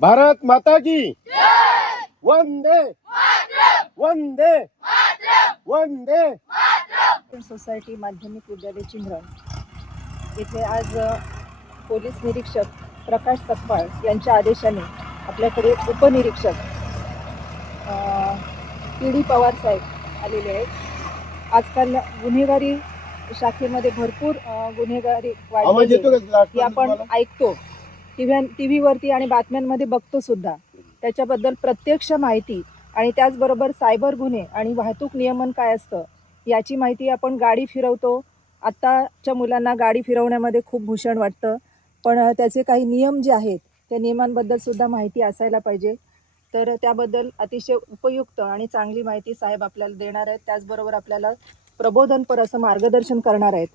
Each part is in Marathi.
भारत माता की वंदे वंदे वंदे। सोसायटी माध्यमिक विद्यालय चिंधरण येथे आज पोलीस निरीक्षक प्रकाश सकपाळ यांच्या आदेशाने आपल्याकडे उपनिरीक्षक PD पवार साहेब आलेले आहेत। आजकाल गुन्हेगारी शाखेमध्ये भरपूर गुन्हेगारी वाढली हे आपण ऐकतो, टीव्हीवरती आणि बातम्यांमध्ये बघतो सुद्धा। त्याच्याबद्दल प्रत्यक्ष माहिती आणि त्याचबरोबर सायबर गुन्हे आणि वाहतूक नियमन काय असतं याची माहिती आपण गाडी फिरवतो। आत्ताच्या मुलांना गाडी फिरवण्यामध्ये खूप भूषण वाटतं, पण त्याचे काही नियम जे आहेत त्या नियमांबद्दल सुद्धा माहिती असायला पाहिजे। तर त्याबद्दल अतिशय उपयुक्त आणि चांगली माहिती साहेब आपल्याला देणार आहेत, त्याचबरोबर आपल्याला प्रबोधनपर असं मार्गदर्शन करणार आहेत।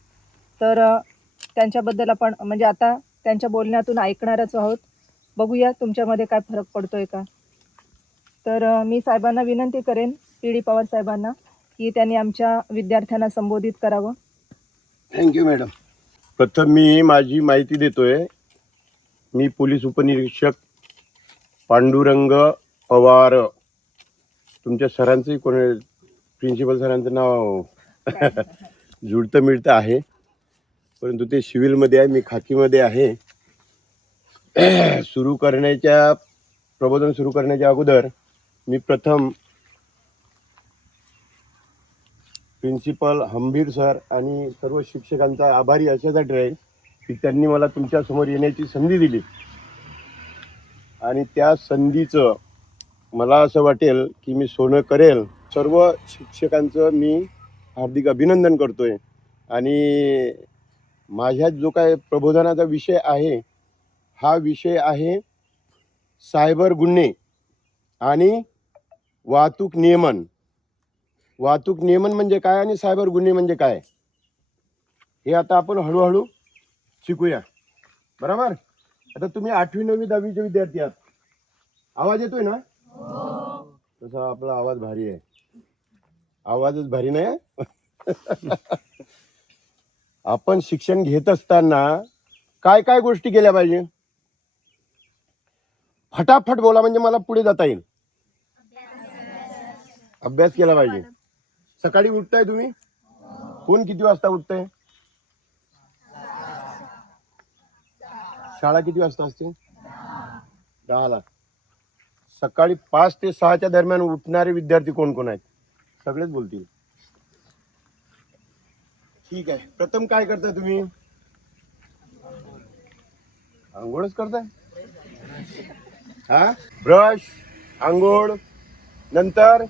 तर त्यांच्याबद्दल आपण म्हणजे आता त्यांच्या बोलण्यातून ऐकणारच आहोत। बघूया तुमच्यामध्ये काय फरक पडतोय का। तर मी साहेबांना विनंती करेन, PD पवार साहेबांना, की त्यांनी आमच्या विद्यार्थ्यांना संबोधित करावं। Thank you madam. प्रथम मी माझी माहिती देतोय। मी पोलीस उपनिरीक्षक पांडुरंग पवार। तुमच्या सरांचंही कोण प्रिन्सिपल सरांचं नाव जुळतं मिळतं आहे, परंतु ते सिव्हिलमध्ये आहे, मी खाकीमध्ये आहे। प्रबोधन सुरू करण्याच्या अगोदर मी प्रथम प्रिन्सिपल हंबीर सर आणि सर्व शिक्षकांचा आभारी अशासाठी आहे की त्यांनी मला तुमच्या समोर येण्याची संधी दिली आणि त्या संधीचं मला असं वाटेल की मी सोनं करेल। सर्व शिक्षकांचं मी हार्दिक अभिनंदन करतोय आणि माझ्या जो काय प्रबोधनाचा विषय आहे हा विषय आहे सायबर गुन्हे आणि वाहतूक नियमन। वाहतूक नियमन म्हणजे काय आणि सायबर गुन्हे म्हणजे काय हे आता आपण हळूहळू शिकूया, बरोबर। आता तुम्ही 8वी 9वी 10वीचे विद्यार्थी आहात। आवाज येतोय ना? तसा आपला आवाज भारी आहे, आवाजच भारी नाही। आपण शिक्षण घेत असताना काय काय गोष्टी केल्या पाहिजे? फटाफट बोला म्हणजे मला पुढे जाता येईल। अभ्यास केला पाहिजे। सकाळी उठताय तुम्ही? कोण किती वाजता उठतंय? शाळा किती वाजता असते? 10ला। सकाळी 5 ते 6च्या दरम्यान उठणारे विद्यार्थी कोण कोण आहेत? सगळेच बोलतील। ठीक आहे, प्रथम काय करताय तुम्ही? आंघोळच करताय? हा, ब्रश, आंघोळ, नंतर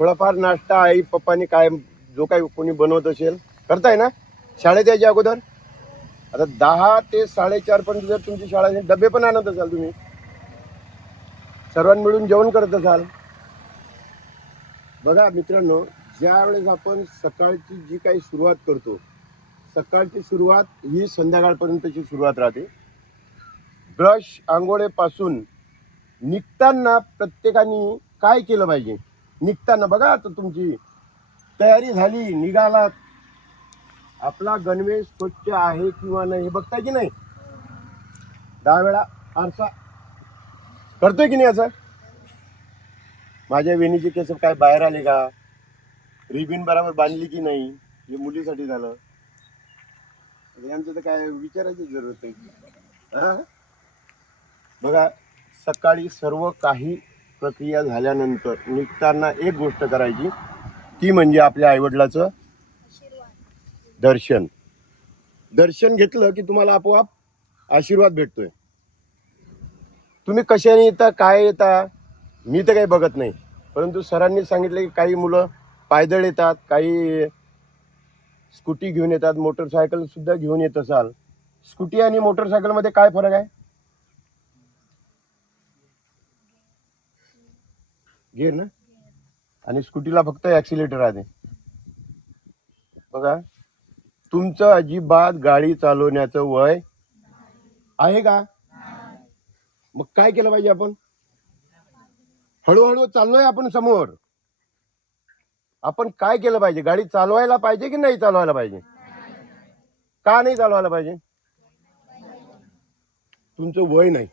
थोडाफार नाश्ता आई पप्पानी काय जो काही कोणी बनवत असेल करताय ना? शाळेत यायच्या अगोदर आता 10 ते 4:30 पर्यंत जर तुमची शाळा असेल, डबे पण आणत असाल तुम्ही, सर्वांनी मिळून जेवण करत असाल। बघा मित्रांनो, ज्या वेळेस आपण सकाळची जी काही सुरुवात करतो, सकाळची सुरुवात ही संध्याकाळपर्यंतची सुरुवात राहते। ब्रश आंघोळेपासून निघताना प्रत्येकाने काय केलं पाहिजे? निघताना बघा, आता तुमची तयारी झाली, निघालात, आपला गणवेश स्वच्छ आहे किंवा नाही हे बघताय की नाही? 10 वेळा आरसा करतोय की नाही? असं माझ्या वेणीचे केस काय बाहेर आले का? रिबिन बरोबर बांधली की नाही? हे मुलीसाठी झालं, यांचं तर काय विचारायची जरूरत नाही। बघा, सकाळी सर्व काही प्रक्रिया झाल्यानंतर निघताना एक गोष्ट करायची, ती म्हणजे आपल्या आईवडिलाचं दर्शन। दर्शन घेतलं की तुम्हाला आपोआप आशीर्वाद भेटतोय। तुम्ही कशाने येता, काय येता, मी तर काही बघत नाही, परंतु सरांनी सांगितलं की काही मुलं पायदळ येतात, काही स्कूटी घेऊन येतात, मोटरसायकल सुद्धा घेऊन येत असाल। स्कूटी आणि मोटरसायकलमध्ये काय फरक आहे? गिअर ना, आणि स्कूटीला फक्त ॲक्सिलेटर आहे। बघा, तुमचं अजिबात गाडी चालवण्याचं वय आहे का? मग काय केलं पाहिजे? आपण हळूहळू चाललोय आपण समोर, आपण काय केलं पाहिजे? गाडी चालवायला पाहिजे की नाही चालवायला पाहिजे? का नाही चालवायला पाहिजे? तुमचं वय नाही,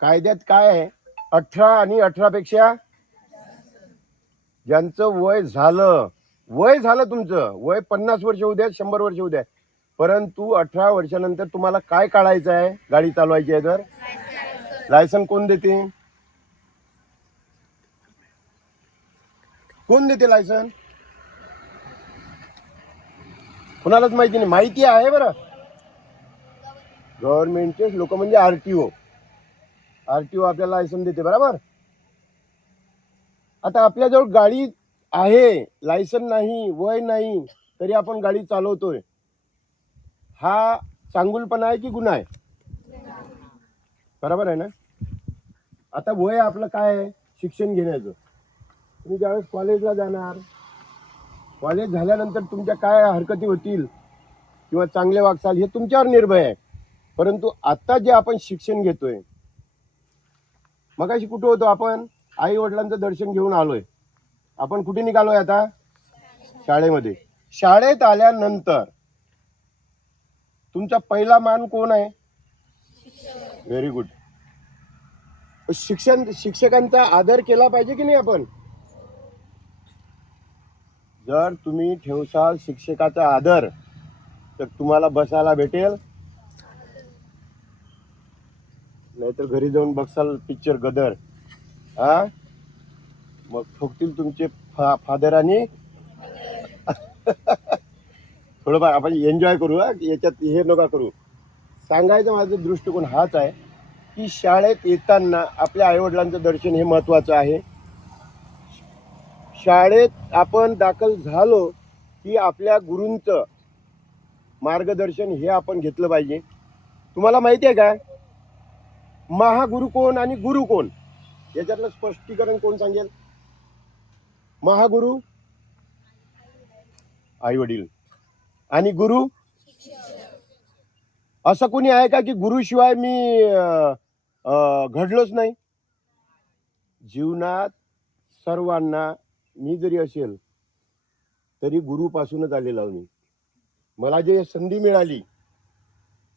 कायद्यात काय आहे, 18 आणि 18पेक्षा ज्यांचं वय झालं तुमचं वय 50 वर्ष होऊ द्या, 100 वर्ष होऊ द्या, परंतु 18 वर्षानंतर तुम्हाला काय काढायचं आहे, गाडी चालवायची आहे तर लायसन कोण देते? कोण देते लायसन? कोणालाच माहिती नाही. माहिती आहे बरं, गव्हर्नमेंटचे लोक म्हणजे आरटीओ आपल्याला लायसन देते, बरोबर. आता आपल्याजवळ गाडी आहे, लायसन नाही, वय नाही, तरी आपण गाडी चालवतोय, हा चांगुलपणा आहे की गुन्हा आहे? बरोबर आहे ना. आता वय आपलं काय आहे, शिक्षण घेण्याचं. तुम्ही ज्यावेळेस कॉलेजला जाणार, कॉलेज झाल्यानंतर तुमच्या काय हरकती होतील किंवा चांगले वागचाल हे तुमच्यावर निर्भय आहे. परंतु आता जे आपण शिक्षण घेतोय, मगाशी कुठं होतो आपण, आई वडिलांचं दर्शन घेऊन आलोय, आपण कुठे निघालोय आता? शाळेमध्ये. शाळेत आल्यानंतर तुमचा पहिला मान कोण आहे? Very good. शिक्षकांचा आदर केला पाहिजे की नाही आपण? जर तुम्ही ठेवसाल शिक्षकाचा आदर, तर तुम्हाला बसायला भेटेल, नाहीतर घरी जाऊन बघसाल पिक्चर गदर. हा, मग ठोकतील तुमचे फादर आणि थोडंफार आपण एन्जॉय करू. याच्यात हे नका करू. सांगायचं माझं दृष्टिकोन हाच आहे की शाळेत येताना आपल्या आईवडिलांचं दर्शन हे महत्त्वाचं आहे. शाळेत आपण दाखल झालो की आपल्या गुरूंचं मार्गदर्शन हे आपण घेतलं पाहिजे. तुम्हाला माहिती आहे का, महागुरु कोण आणि गुरु कोण, याच्यातलं स्पष्टीकरण कोण सांगेल? महागुरु आई वडील आणि गुरु. असं कोणी आहे का की गुरुशिवाय मी घडलोच नाही? जीवनात सर्वांना मी जरी असेल तरी गुरुपासूनच आलेलो मी. मला जे संधी मिळाली,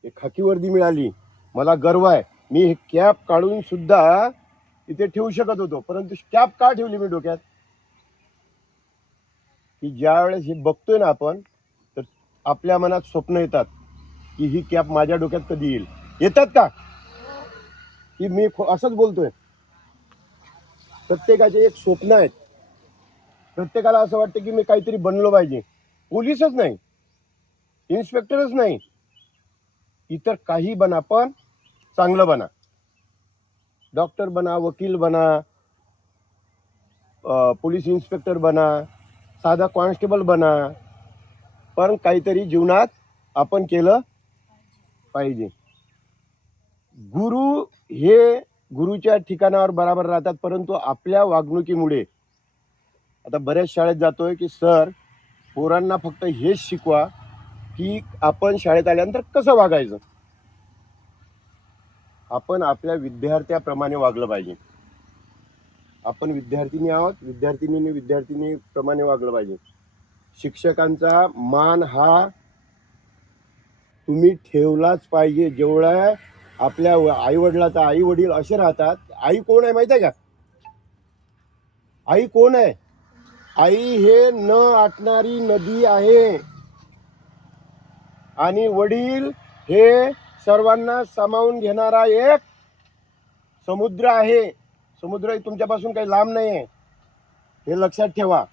एक खाकी वर्दी मिळाली, मला गर्व आहे. मी हे कॅप काढून सुद्धा इथे ठेवू शकत होतो, परंतु कॅप का ठेवली मी डोक्यात? की ज्या वेळेस हे बघतोय ना आपण, तर आपल्या मनात स्वप्न येतात की ही कॅप माझ्या डोक्यात कधी येईल. येतात का? की मी असंच बोलतोय? प्रत्येकाचे एक स्वप्न आहेत. प्रत्येकाला असं वाटतं की मी काहीतरी बनलो पाहिजे. पोलीसच नाही, इन्स्पेक्टरच नाही, इतर काही बना, पण चांगलं बना. डॉक्टर बना, वकील बना, पोलीस इन्स्पेक्टर बना, साधा कॉन्स्टेबल बना, पण काहीतरी जीवनात आपण केलं पाहिजे. गुरु हे गुरुच्या ठिकाणावर बराबर राहतात, परंतु आपल्या वागणुकीमुळे, आता बऱ्याच शाळेत जातोय की सर पोरांना फक्त हेच शिकवा की आपण शाळेत आल्यानंतर कसं वागायचं. आपण आपल्या विद्यार्थ्याप्रमाणे वागलं पाहिजे. आपण विद्यार्थिनी आहोत, विद्यार्थिनी प्रमाणे वागलं पाहिजे. शिक्षकांचा मान हा तुम्ही ठेवलाच पाहिजे. जेवढा आपल्या आई वडिलाचा, आई वडील असे राहतात. आई कोण आहे माहिती आहे का? आई कोण आहे? आई हे न आटणारी नदी आहे आणि वडील हे सर्वांना सामावून घेणारा एक समुद्र आहे. समुद्र तुमच्यापासून काही लांब नाही आहे, हे लक्षात ठेवा.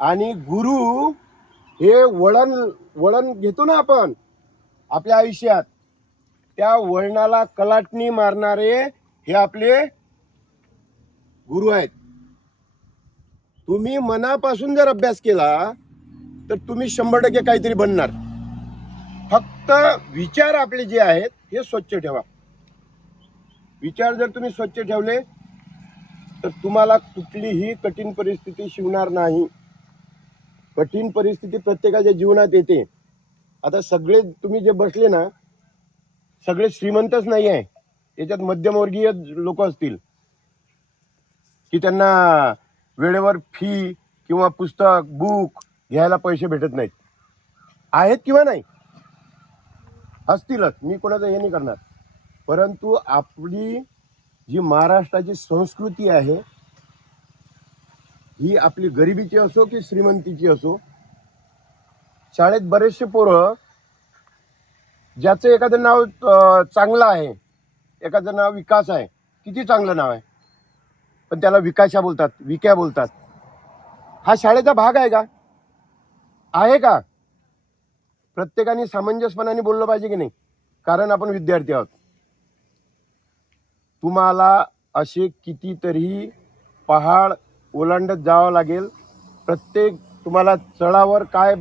आणि गुरु हे वळण घेतो ना आपण आपल्या आयुष्यात, त्या वळणाला कलाटणी मारणारे हे आपले गुरु आहेत. तुम्ही मनापासून जर अभ्यास केला तर तुम्ही 100% काहीतरी बनणार. फक्त विचार आपले जे आहेत हे स्वच्छ ठेवा. विचार जर तुम्ही स्वच्छ ठेवले तर तुम्हाला कुठलीही कठीण परिस्थिती शिवणार नाही. कठीण परिस्थिती प्रत्येकाच्या जीवनात येते. आता सगळे तुम्ही जे बसले ना, सगळे श्रीमंतच नाही आहे. याच्यात मध्यमवर्गीय लोक असतील की त्यांना वेळेवर फी किंवा पुस्तक, बुक घ्यायला पैसे भेटत नाहीत. आहेत किंवा नाही? असतीलच, मी कोणाचं हे नाही करणार. परंतु आपली जी महाराष्ट्राची संस्कृती आहे, ही आपली गरिबीची असो की श्रीमंतीची असो, शाळेत बरेचसे पोरं ज्याचं एखादं नाव चांगलं आहे, एखादं नाव विकास आहे, किती चांगलं नाव आहे, पण त्याला विकाशा बोलतात, विक्या बोलतात. हा शाळेचा भाग आहे का? आहे का? प्रत्येकाने सामंजस्यपणाने बोललं पाहिजे की नाही? कारण आपण विद्यार्थी आहोत. तुम्हाला असे कितीतरी पहाड ओलांडत जावं लागेल. प्रत्येक तुम्हाला चढावर काय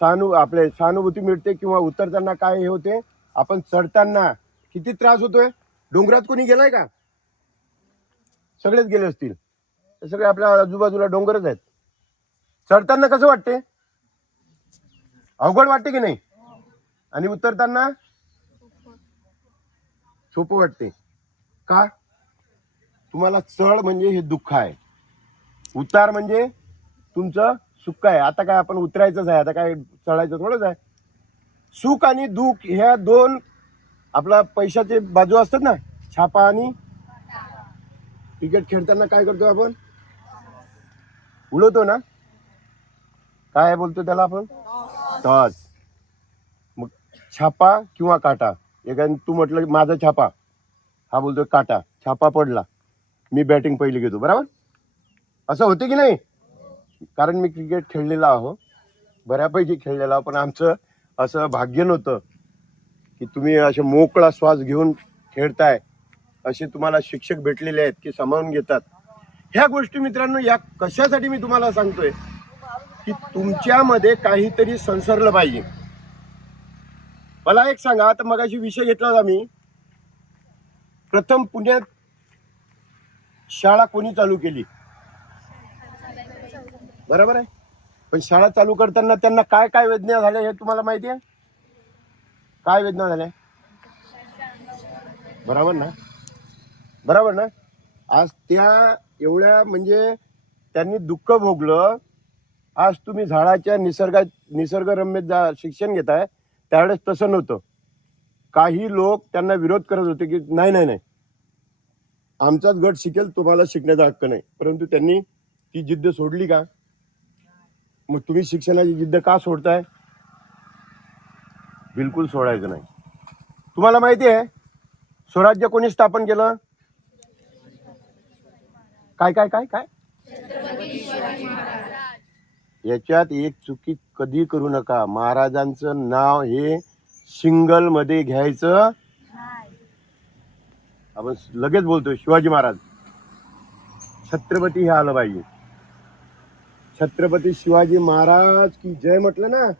सहानुभूती मिळते किंवा उतरताना काय हे होते. आपण चढताना किती त्रास होतोय. डोंगरात कोणी गेलाय का? सगळेच गेले असतील. सगळे आपल्या आजूबाजूला डोंगरच आहेत. चढताना कसं वाटते? अवघड वाटते की नाही? आणि उतरताना सोपं वाटते का? तुम्हाला चढ म्हणजे हे दुःख आहे, उतार म्हणजे तुमचं सुख आहे. आता काय आपण उतरायचंच आहे, आता काय चढायचं थोडंच आहे. सुख आणि दुःख ह्या दोन आपला पैशाचे बाजू असतात ना, छापा आणि क्रिकेट खेळताना काय करतो आपण? उडवतो ना. काय बोलतो त्याला आपण? टॉस. मग छापा किंवा काटा. एखाद्याने तू म्हटलं माझा छापा, हा बोलतो काटा. छापा पडला, मी बॅटिंग पहिली घेतो. बरोबर? असं होते की नाही? कारण मी क्रिकेट खेळलेला आहो, बऱ्यापैकी खेळलेला आहो. पण आमचं असं भाग्य नव्हतं की तुम्ही असे मोकळा श्वास घेऊन खेळताय. असे तुम्हाला शिक्षक भेटलेले आहेत की सांभाळून घेतात. ह्या गोष्टी मित्रांनो, या कशासाठी मी तुम्हाला सांगतोय की तुमच्यामध्ये काहीतरी संसरलं पाहिजे. मला एक सांगा, आता मगाशी विषय घेतला आम्ही, प्रथम पुण्यात शाळा कोणी चालू केली? बरोबर आहे. पण शाळा चालू करताना त्यांना काय काय वेदना झाल्या हे तुम्हाला माहिती आहे? काय वेदना झाल्या? बरोबर ना? बरोबर ना? आज त्या एवढ्या म्हणजे त्यांनी दुःख भोगलं. आज तुम्ही झाडाच्या निसर्गरम्य शिक्षण घेताय, त्यावेळेस तसं नव्हतं. काही लोक त्यांना विरोध करत होते की नाही नाही नाही, आमचाच गट शिकेल, तुम्हाला शिकण्याचा हक्क नाही. परंतु त्यांनी ती जिद्द सोडली का? मग तुम्ही शिक्षणाची जिद्द का सोडताय? बिलकुल सोडायचं नाही. तुम्हाला माहिती आहे स्वराज्य कोणी स्थापन केलं? काय काय काय काय? याच्यात एक चुकी कधी करू नका. महाराजांचं नाव हे सिंगल मध्ये घ्यायचं. आपण लगेच बोलतोय शिवाजी महाराज, छत्रपती हे आलं पाहिजे. छत्रपती शिवाजी महाराज की जय म्हटलं ना,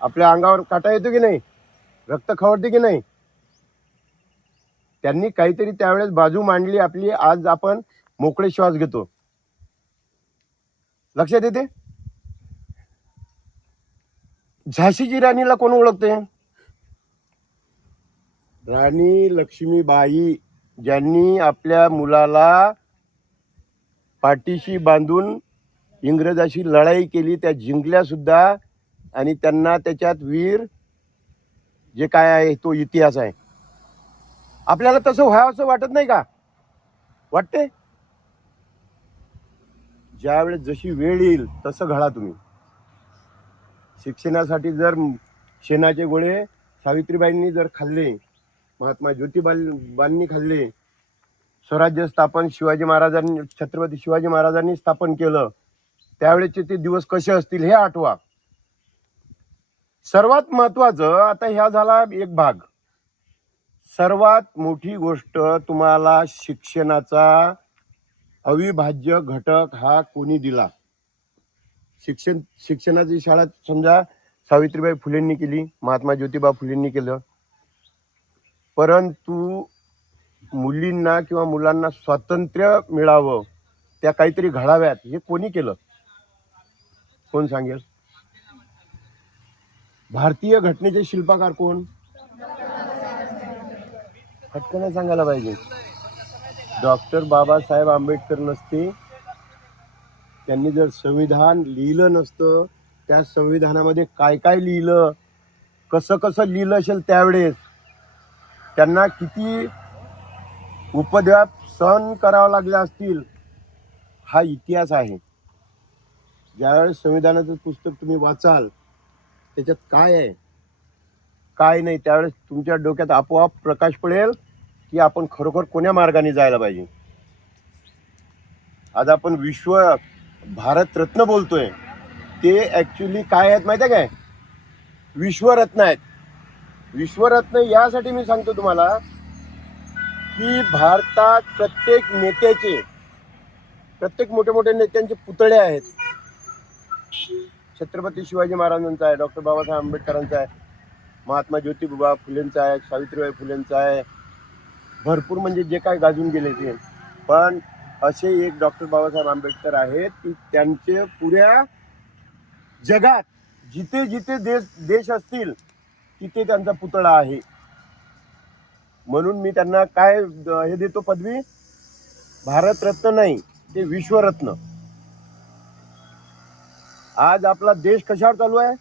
आपल्या अंगावर काटा येतो की नाही? रक्त खवळते की नाही? त्यांनी काहीतरी त्यावेळेस बाजू मांडली आपली. आज आपण मोकळे श्वास घेतो. लक्षात येते? झाशीची राणीला कोण ओळखते? राणी लक्ष्मीबाई, ज्यांनी आपल्या मुलाला पाठीशी बांधून इंग्रजाशी लढाई केली, त्या जिंकल्या सुद्धा. आणि त्यांना त्याच्यात वीर जे काय आहे तो इतिहास आहे. आपल्याला तसं व्हावं असं वाटत नाही का? वाटते. ज्यावेळेस जशी वेळ येईल तसं घडा तुम्ही. शिक्षणासाठी जर शेणाचे गोळे सावित्रीबाईंनी जर खाल्ले, महात्मा ज्योतिबांनी खाल्ले, स्वराज्य स्थापन शिवाजी महाराजांनी, छत्रपती शिवाजी महाराजांनी स्थापन केलं, त्यावेळेचे ते दिवस कसे असतील हे आठवा. सर्वात महत्वाचं आता ह्या झाला एक भाग. सर्वात मोठी गोष्ट, तुम्हाला शिक्षणाचा अविभाज्य घटक हा कोणी दिला? शिक्षणाची शाळा समजा सावित्रीबाई फुलेंनी केली, महात्मा ज्योतिबा फुलेंनी केलं. परंतु मुलींना किंवा मुलांना स्वातंत्र्य मिळावं, त्या काहीतरी घडाव्यात, हे कोणी केलं? कोण सांगेल? भारतीय घटनेचे शिल्पकार कोण? फटकन सांगायला पाहिजे. डॉक्टर बाबासाहेब आंबेडकर नसते, त्यांनी जर संविधान लिहिलं नसतं, त्या संविधानामध्ये काय काय लिहिलं, कसं कसं लिहिलं असेल, त्यावेळेस त्यांना किती उपद्व्याप सहन करावे लागले असतील, हा इतिहास आहे. ज्यावेळेस संविधानाचं पुस्तक तुम्ही वाचाल, त्याच्यात काय आहे काय नाही, त्यावेळेस तुमच्या डोक्यात आपोआप प्रकाश पडेल की आपण खरोखर कोण्या मार्गाने जायला पाहिजे. आज आपण विश्व भारतरत्न बोलतोय, ते ॲक्च्युली काय आहेत माहिती आहे काय? विश्वरत्न आहेत. विश्वरत्न यासाठी मी सांगतो तुम्हाला की भारतात प्रत्येक नेत्याचे, प्रत्येक मोठ्या मोठ्या नेत्यांचे पुतळे आहेत. छत्रपती शिवाजी महाराजांचा आहे, डॉक्टर बाबासाहेब आंबेडकरांचा आहे, महात्मा ज्योतिबा फुलेंचा आहे, सावित्रीबाई फुलेंचा आहे, भरपूर म्हणजे जे काय गाजून गेले ते. पण असे एक डॉक्टर बाबासाहेब आंबेडकर आहेत की त्यांचे पुऱ्या जगात जिथे जिथे देश असतील तिथे त्यांचा पुतळा आहे. म्हणून मी त्यांना काय हे देतो पदवी, भारतरत्न नाही, ते विश्वरत्न. आज आपला देश कशावर चालू आहे?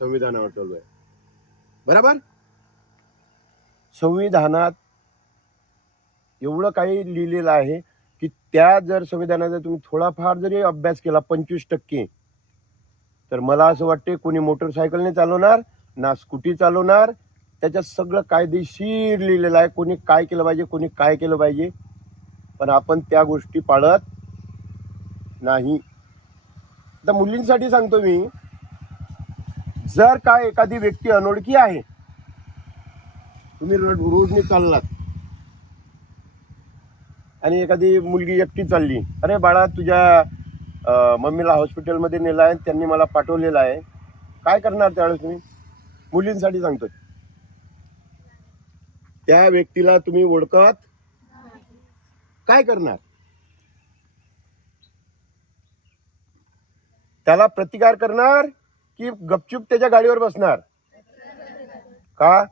संविधानावर चालू आहे. बरोबर? संविधानात एवढं काही लिहिलेलं आहे की त्या जर संविधानाचा तुम्ही थोडाफार जरी अभ्यास केला 25%, तर मला असं वाटते कोणी मोटरसायकलने चालवणार ना स्कूटी चालवणार. त्याच्यात सगळं कायदेशीर लिहिलेलं आहे, कोणी काय केलं पाहिजे, कोणी काय केलं पाहिजे. पण आपण त्या गोष्टी पाळत नाही. आता मुलींसाठी सांगतो मी, जर काय एखादी व्यक्ती अनोळखी आहे, तुम्ही रोडने चाललात आणि एखादी मुलगी एकटी चालली, अरे बाळा तुझ्या मम्मीला हॉस्पिटलमध्ये नेलं आहे, त्यांनी मला पाठवलेलं आहे, काय करणार त्यावेळेस तुम्ही? मुलींसाठी सांगतोय. त्या व्यक्तीला तुम्ही ओळखत काय करणार? त्याला प्रतिकार करणार की गपचूप त्याच्या गाडीवर बसणार? का?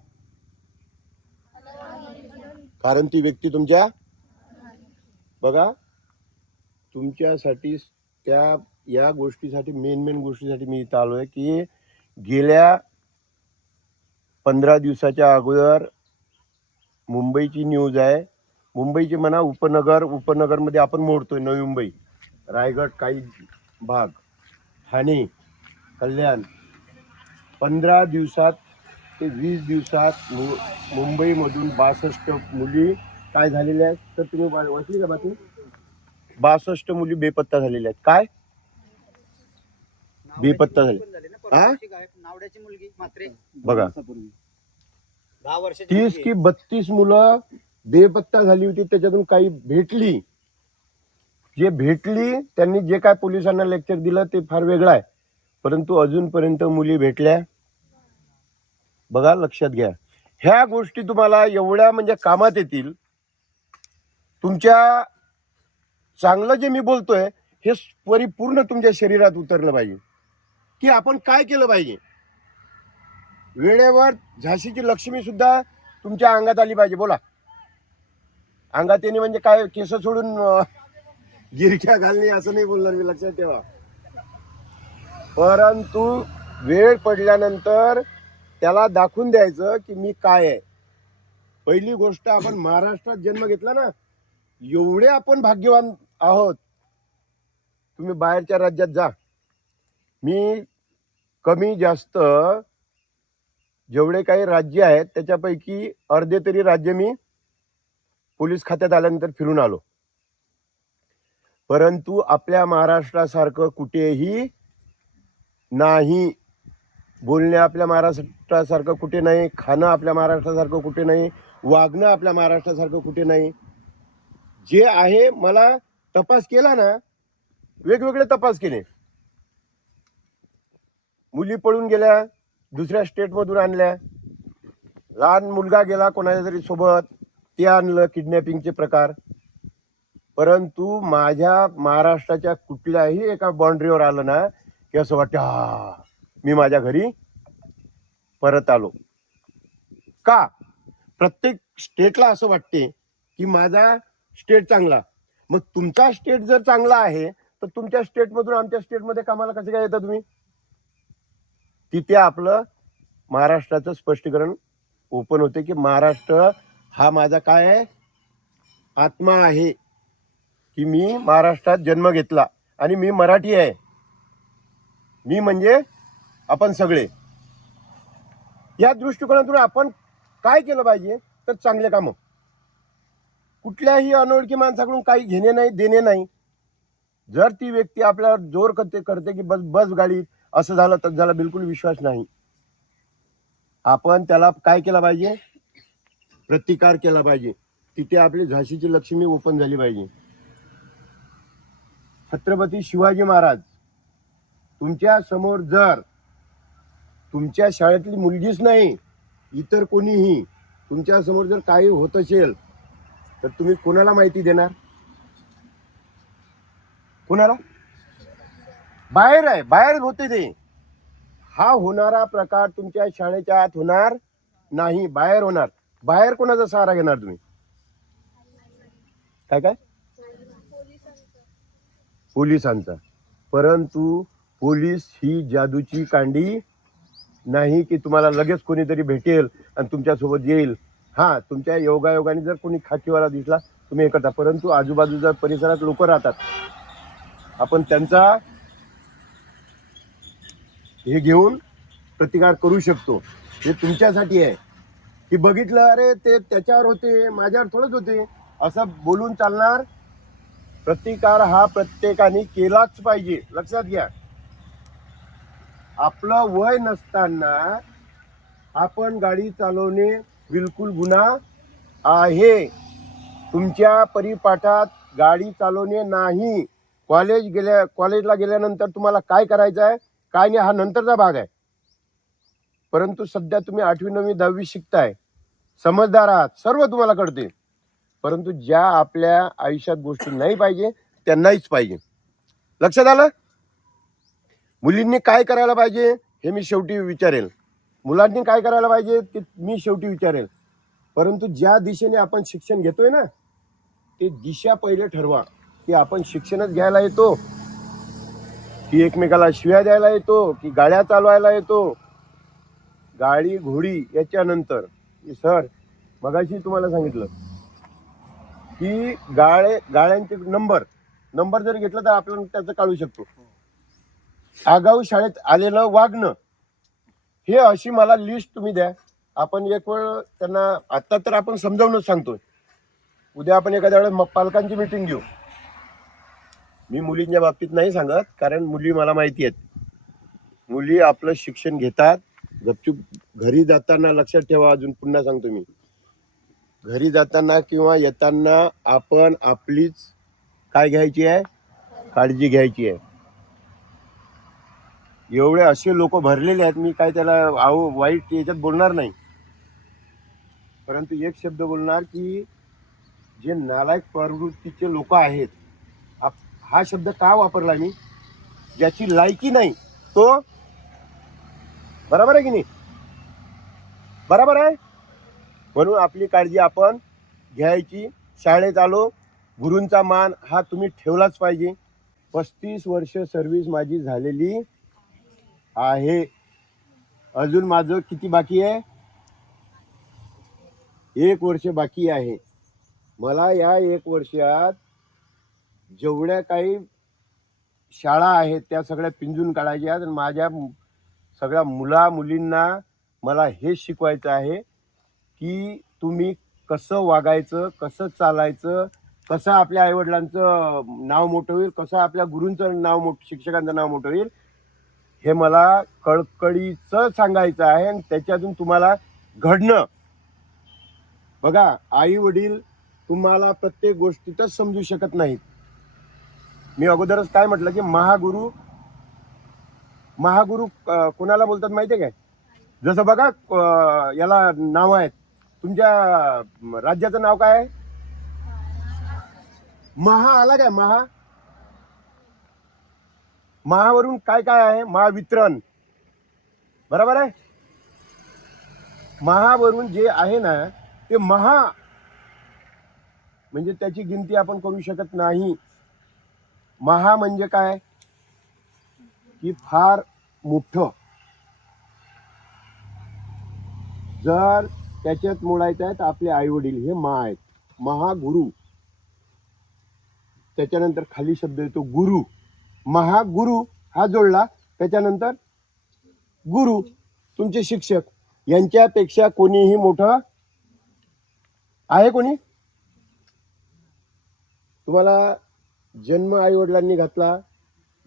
कारण ती व्यक्ती तुमच्या, बघा तुमच्यासाठी त्या या गोष्टीसाठी मेन गोष्टीसाठी मी इथं आलोय की गेल्या 15 दिवसाच्या अगोदर मुंबईची न्यूज आहे. मुंबईची म्हणा, उपनगरमध्ये आपण मोडतोय. नवी मुंबई, रायगड, काही भाग, ठाणे, कल्याण, 15 दिवसात ते 20 दिवसात मुंबईमधून 62 मुली काय झालेल्या आहेत? तर तुम्ही वाचली का बातमी? 62 मुली बेपत्ता झालेल्या आहेत. काय बेपत्ता झाले? बघा, 30 की 32 मुलं बेपत्ता झाली होती. त्याच्यातून काही भेटली, जे भेटली त्यांनी जे काय पोलिसांना लेक्चर दिलं ते फार वेगळं आहे, परंतु अजूनपर्यंत मुली भेटल्या. बघा, लक्षात घ्या, ह्या गोष्टी तुम्हाला एवढ्या म्हणजे कामात येतील. तुमच्या चांगलं जे मी बोलतोय हे परिपूर्ण तुमच्या शरीरात उतरलं पाहिजे की आपण काय केलं पाहिजे. वेळेवर झाशीची लक्ष्मी सुद्धा तुमच्या अंगात आली पाहिजे. बोला, अंगात येणे म्हणजे काय? केस सोडून गिरक्या घालणे असं नाही बोलणार मी, लक्षात ठेवा. परंतु वेळ पडल्यानंतर त्याला दाखवून द्यायचं की मी काय आहे. पहिली गोष्ट, आपण महाराष्ट्रात जन्म घेतला ना, एवढे आपण भाग्यवान आहोत. तुम्ही बाहेरच्या राज्यात जा, मी कमी जास्त जेवढे काही राज्य आहेत त्याच्यापैकी अर्धे तरी राज्य मी पोलीस खात्यात आल्यानंतर फिरून आलो. परंतु आपल्या महाराष्ट्रासारखं कुठेही नाही. बोलणे आपल्या महाराष्ट्रासारखं कुठे नाही, खाणं आपल्या महाराष्ट्रासारखं कुठे नाही, वागणं आपल्या महाराष्ट्रासारखं कुठे नाही. जे आहे, मला तपास केला ना, वेगवेगळे तपास केले. मुली पळून गेल्या, दुसऱ्या स्टेटमधून आणल्या. लहान मुलगा गेला कोणाच्या तरी सोबत, ते आणलं, किडनॅपिंगचे प्रकार. परंतु माझ्या महाराष्ट्राच्या कुठल्याही एका बाउंड्रीवर आलं ना की असं वाटतं, हा मी माझ्या घरी परत आलो. का? प्रत्येक स्टेटला असं वाटते की माझा स्टेट चांगला. मग तुमचा स्टेट जर चांगला आहे तर तुमच्या स्टेटमधून आमच्या स्टेटमध्ये कामाला कसे काय येता तुम्ही? तिथे आपलं महाराष्ट्राचं स्पष्टीकरण ओपन होते की महाराष्ट्र हा माझा काय आहे, आत्मा आहे की मी महाराष्ट्रात जन्म घेतला आणि मी मराठी आहे. मी म्हणजे आपण सगळे. या दृष्टिकोनातून आपण काय केलं पाहिजे तर चांगले कामं. कुठल्याही अनोळखी माणसाकडून काही घेणे नाही, देणे नाही. जर ती व्यक्ती आपल्याला जोर करते की बस बस गाडी असं झालं तर झालं, बिलकुल विश्वास नाही. आपण त्याला काय केलं पाहिजे, प्रतिकार केला पाहिजे. तिथे आपली झाशीची लक्ष्मी ओपन झाली पाहिजे. छत्रपती शिवाजी महाराज तुमच्या समोर जर तुमच्या शाळेतली मुलगीच नाही, इतर कोणीही तुमच्या समोर जर काही होत असेल तर तुम्ही कोणाला माहिती देणार? कोणाला? बाहेर आहे, बाहेर होते ते. हा होणारा प्रकार तुमच्या शाळेच्या आत होणार नाही, बाहेर होणार. बाहेर कोणाचा सहारा घेणार तुम्ही? काय काय? पोलिसांचा. परंतु पोलीस ही जादूची कांडी नाही की तुम्हाला लगेच कोणीतरी भेटेल आणि तुमच्यासोबत येईल. हा, तुमच्या योगायोगाने जर कोणी खाकीवाला दिसला तुम्ही हे करता, परंतु आजूबाजूच्या परिसरात लोक राहतात. आपण त्यांचा हे घेऊन प्रतिकार करू शकतो. हे तुमच्यासाठी आहे की बघितलं अरे ते त्याच्यावर होते, माझ्यावर थोडंच होते असं बोलून चालणार. प्रतिकार हा प्रत्येकाने केलाच पाहिजे. लक्षात घ्या, आपलं वय नसताना आपण गाडी चालवणे बिलकुल गुन्हा आहे. तुमच्या परिपाठात गाडी चालवणे नाही. कॉलेजला गेल्यानंतर तुम्हाला काय करायचं आहे काय नाही हा नंतरचा भाग आहे. परंतु सध्या तुम्ही 8वी 9वी 10वी शिकताय, समजदार आहात, सर्व तुम्हाला कळते. परंतु ज्या आपल्या आयुष्यात गोष्टी नाही पाहिजे त्या नाहीच पाहिजे. लक्षात आलं? मुलींनी काय करायला पाहिजे हे मी शेवटी विचारेल, मुलांनी काय करायला पाहिजे ते मी शेवटी विचारेल. परंतु ज्या दिशेने आपण शिक्षण घेतोय ना, ते दिशा पहिले ठरवा की आपण शिक्षणच घ्यायला येतो की एकमेकाला शिव्या द्यायला येतो की गाड्या चालवायला येतो. गाडी घोडी याच्यानंतर. सर मगाशी तुम्हाला सांगितलं की गाड्यांचे नंबर जर घेतला तर आपण त्याचं काढू शकतो. आगाऊ शाळेत आलेलं वागणं, हे अशी मला लिस्ट तुम्ही द्या. आपण एक वेळ त्यांना आता तर आपण समजावूनच सांगतोय, उद्या आपण एखाद्या वेळेस पालकांची मीटिंग घेऊ. मी मुलींच्या बाबतीत नाही सांगत, कारण मुली मला माहिती आहेत. मुली आपलं शिक्षण घेतात गपचूप. घरी जाताना लक्षात ठेवा, अजून पुन्हा सांगतो मी, घरी जाताना किंवा येताना आपण आपलीच काय घ्यायची आहे, काळजी घ्यायची आहे. एवढे असे लोक भरलेले आहेत, मी काय त्याला वाईट याच्यात बोलणार नाही. परंतु एक शब्द बोलणार की जे नालायक प्रवृत्तीचे लोक आहेत. हा शब्द का वापरला मी? ज्याची लायकी नाही तो. बरोबर आहे की नाही? बरोबर आहे. म्हणून आपली काळजी आपण घ्यायची. शाळेत आलो, गुरूंचा मान हा तुम्ही ठेवलाच पाहिजे. 35 वर्ष सर्व्हिस माझी झालेली आहे. अजून माझं किती बाकी आहे? 1 वर्ष बाकी आहे. मला या 1 वर्षात जेवढ्या काही शाळा आहेत त्या सगळ्या पिंजून काढायच्या आहेत. माझ्या सगळ्या मुलींना मला हे शिकवायचं आहे की तुम्ही कसं वागायचं, कसं चालायचं, कसं आपल्या आईवडिलांचं नाव मोठं होईल, कसं आपल्या गुरूंचं नाव शिक्षकांचं नाव मोठं होईल, हे मला कळकळीचं सांगायचं आहे. आणि त्याच्यातून तुम्हाला घडणं. बघा, आई वडील तुम्हाला प्रत्येक गोष्टीतच समजू शकत नाहीत. मी अगोदरच काय म्हटलं की महागुरु कोणाला बोलतात माहिती आहे काय? जसं बघा याला नाव आहेत. तुमच्या राज्याचं नाव काय आहे? महा आला काय? महावरून काय काय आहे? महावितरण. बरोबर आहे. महावरून जे आहे ना ते महा म्हणजे त्याची गिनती आपण करू शकत नाही. महा म्हणजे काय की फार मोठं. जर त्याच्यात मोडायचे आहेत आपले आई वडील, हे आहेत महागुरु. त्याच्यानंतर खाली शब्द येतो गुरु. महागुरु हा जोडला, त्याच्यानंतर गुरु तुमचे शिक्षक. यांच्यापेक्षा कोणीही मोठं आहे कोणी? तुम्हाला जन्म आई वडिलांनी घातला,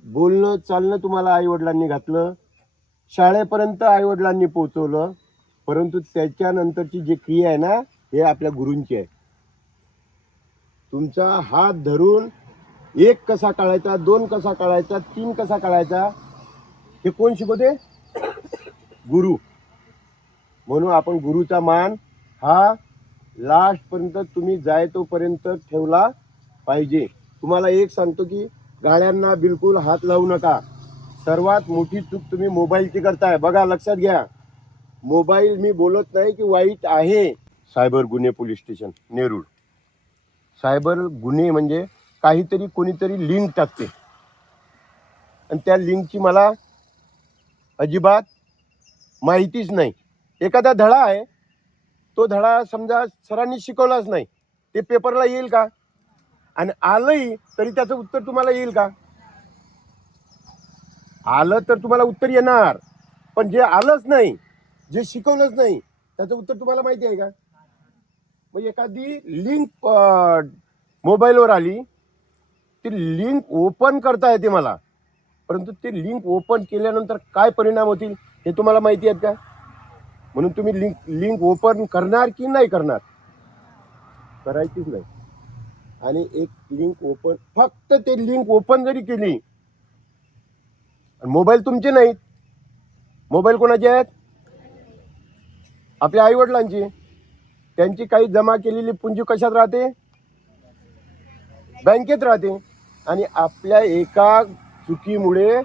बोलणं चालणं तुम्हाला आई वडिलांनी घातलं, शाळेपर्यंत आई वडिलांनी पोहोचवलं, परंतु त्याच्यानंतरची जी क्रिया आहे ना, हे आपल्या गुरूंची आहे. तुमचा हात धरून 1 कसा काढायचा, 2 कसा काढायचा, 3 कसा काढायचा, हे कोण शिकवते? गुरु. म्हणून आपण गुरुचा मान हा लास्ट पर्यंत तुम्ही जाय तोपर्यंत ठेवला पाहिजे. तुम्हाला एक सांगतो की गाड्यांना बिलकुल हात लावू नका. सर्वात मोठी चूक तुम्ही मोबाईलची करताय. बघा, लक्षात घ्या, मोबाईल मी बोलत नाही की वाईट आहे. सायबर गुन्हे पोलीस स्टेशन नेरूळ. सायबर गुन्हे म्हणजे काहीतरी कोणीतरी लिंक टाकते आणि त्या लिंकची मला अजिबात माहितीच नाही. एखादा धडा आहे, तो धडा समजा सरांनी शिकवलाच नाही, ते पेपरला येईल का? आणि आलंही तरी त्याचं उत्तर तुम्हाला येईल का? आलं तर तुम्हाला उत्तर येणार, पण जे आलंच नाही, जे शिकवलंच नाही, त्याचं उत्तर तुम्हाला माहिती आहे का? मग एखादी लिंक मोबाईलवर आली, ती लिंक ओपन करता येते मला, परंतु ते लिंक ओपन केल्यानंतर काय परिणाम होतील हे तुम्हाला माहिती आहेत का? म्हणून तुम्ही लिंक ओपन करणार की नाही करणार? करायचीच नाही. आणि एक लिंक ओपन, फक्त ते लिंक ओपन जरी केली, मोबाईल तुमचे नाहीत, मोबाईल कोणाचे आहेत? आपल्या आई वडिलांची. त्यांची काही जमा केलेली पुंजी कशात राहते? बँकेत राहते. आणि आपल्या एका चुकीमुळे